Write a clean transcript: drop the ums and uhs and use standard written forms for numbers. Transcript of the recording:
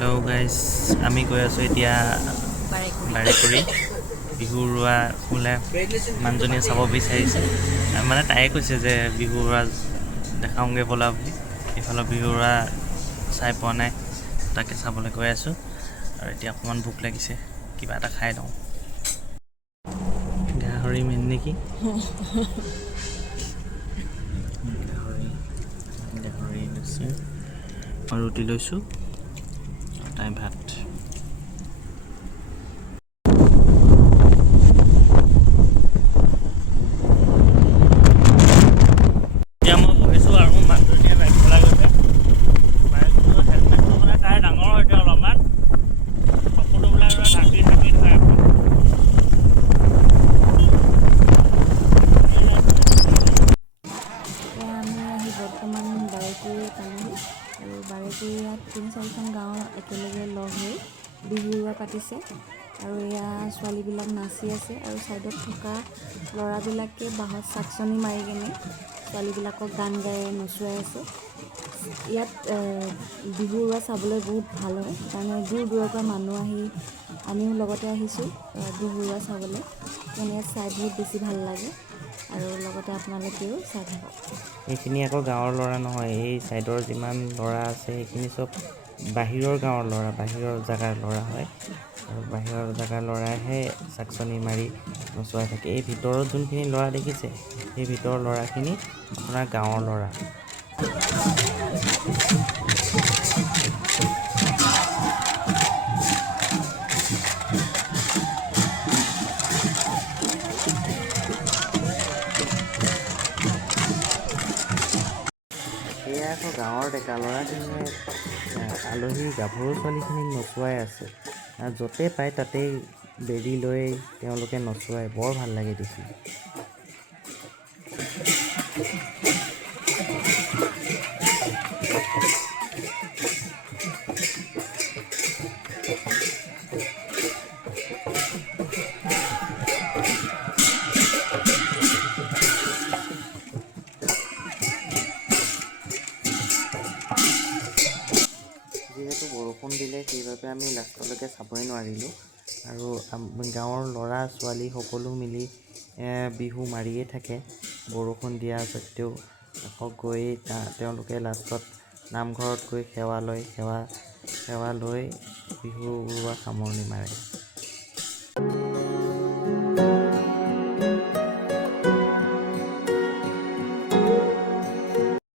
Hello' guys, আমি গৈ আছোঁ এতিয়া বাৰেকুৰি বিহু উৰুৱা বোলে মানুহজনীয়ে চাব বিচাৰিছে। মানে তাইয়ে কৈছে যে বিহু উৰুৱা দেখাওঁগৈ ব'লা বুলি। এইফালৰ বিহু উৰুৱা চাই পোৱা নাই, তাকে চাবলৈ গৈ আছোঁ। আৰু এতিয়া অকণমান ভোক লাগিছে, কিবা এটা খাই লওঁ। গাহৰি মেইন নেকি? গাহৰি লৈছোঁ, মই ৰুটি লৈছোঁ, তাই ভাত। এতিয়া মই বহিছোঁ আৰু মোৰ মানুহজনীয়ে বাইক চলাই গৈছে। বাইকটো হেলমেটটো মানে তাই ডাঙৰ হৈছে অলপমান, চকুটোবিলাক ঢাকি ঢাকি ধৰে আকৌ। এতিয়া আমি আহি বৰ্তমান বাৰেকুৰি পালোহি আৰু বাৰেকুৰি ইয়াত ৩-৪খন গাঁও একেলগে লগ হৈ বিহু উৰুৱা পাতিছে আৰু এয়া ছোৱালীবিলাক নাচি আছে আৰু ছাইডত থকা ল'ৰাবিলাকে বাঁহত চাকচনি মাৰি কিনে ছোৱালীবিলাকক গান গাই নচুৱাই আছে। ইয়াত বিহু উৰুৱা চাবলৈ বহুত ভাল হয়, সেইকাৰণে দূৰ দূৰৰ পৰা মানুহ আহি আমিও লগতে আহিছোঁ বিহু উৰুৱা চাবলৈ। ইয়াত চাই বহুত বেছি ভাল লাগে আৰু লগতে আপোনালোকেও চাই থাকক। এইখিনি আকৌ গাঁৱৰ ল'ৰা নহয়, এই ছাইডৰ যিমান ল'ৰা আছে সেইখিনি চব বাহিৰৰ গাঁৱৰ ল'ৰা, বাহিৰৰ জেগাৰ ল'ৰা হয়। আৰু বাহিৰৰ জেগাৰ ল'ৰাইহে চাকচনি মাৰি নচুৱাই থাকে। এই ভিতৰত যোনখিনি ল'ৰা দেখিছে, সেই ভিতৰৰ ল'ৰাখিনি আপোনাৰ গাঁৱৰ ল'ৰা। সেয়া আকৌ গাঁৱৰ ডেকা ল'ৰাখিনিয়ে আলহী গাভৰু ছোৱালীখিনিক নচুৱাই আছে। য'তে পায় তাতেই বেৰি লৈ তেওঁলোকে নচুৱাই, বৰ ভাল লাগে দেখি। যিহেতু বৰষুণ দিলে, সেইবাবে আমি লাষ্টলৈকে চাবই নোৱাৰিলোঁ। আৰু গাঁৱৰ ল'ৰা ছোৱালী সকলো মিলি বিহু মাৰিয়ে থাকে, বৰষুণ দিয়া স্বত্বেও। আকৌ গৈ তেওঁলোকে লাষ্টত নামঘৰত গৈ সেৱা লয়, সেৱা লৈ বিহু উৰুৱা সামৰণি মাৰে।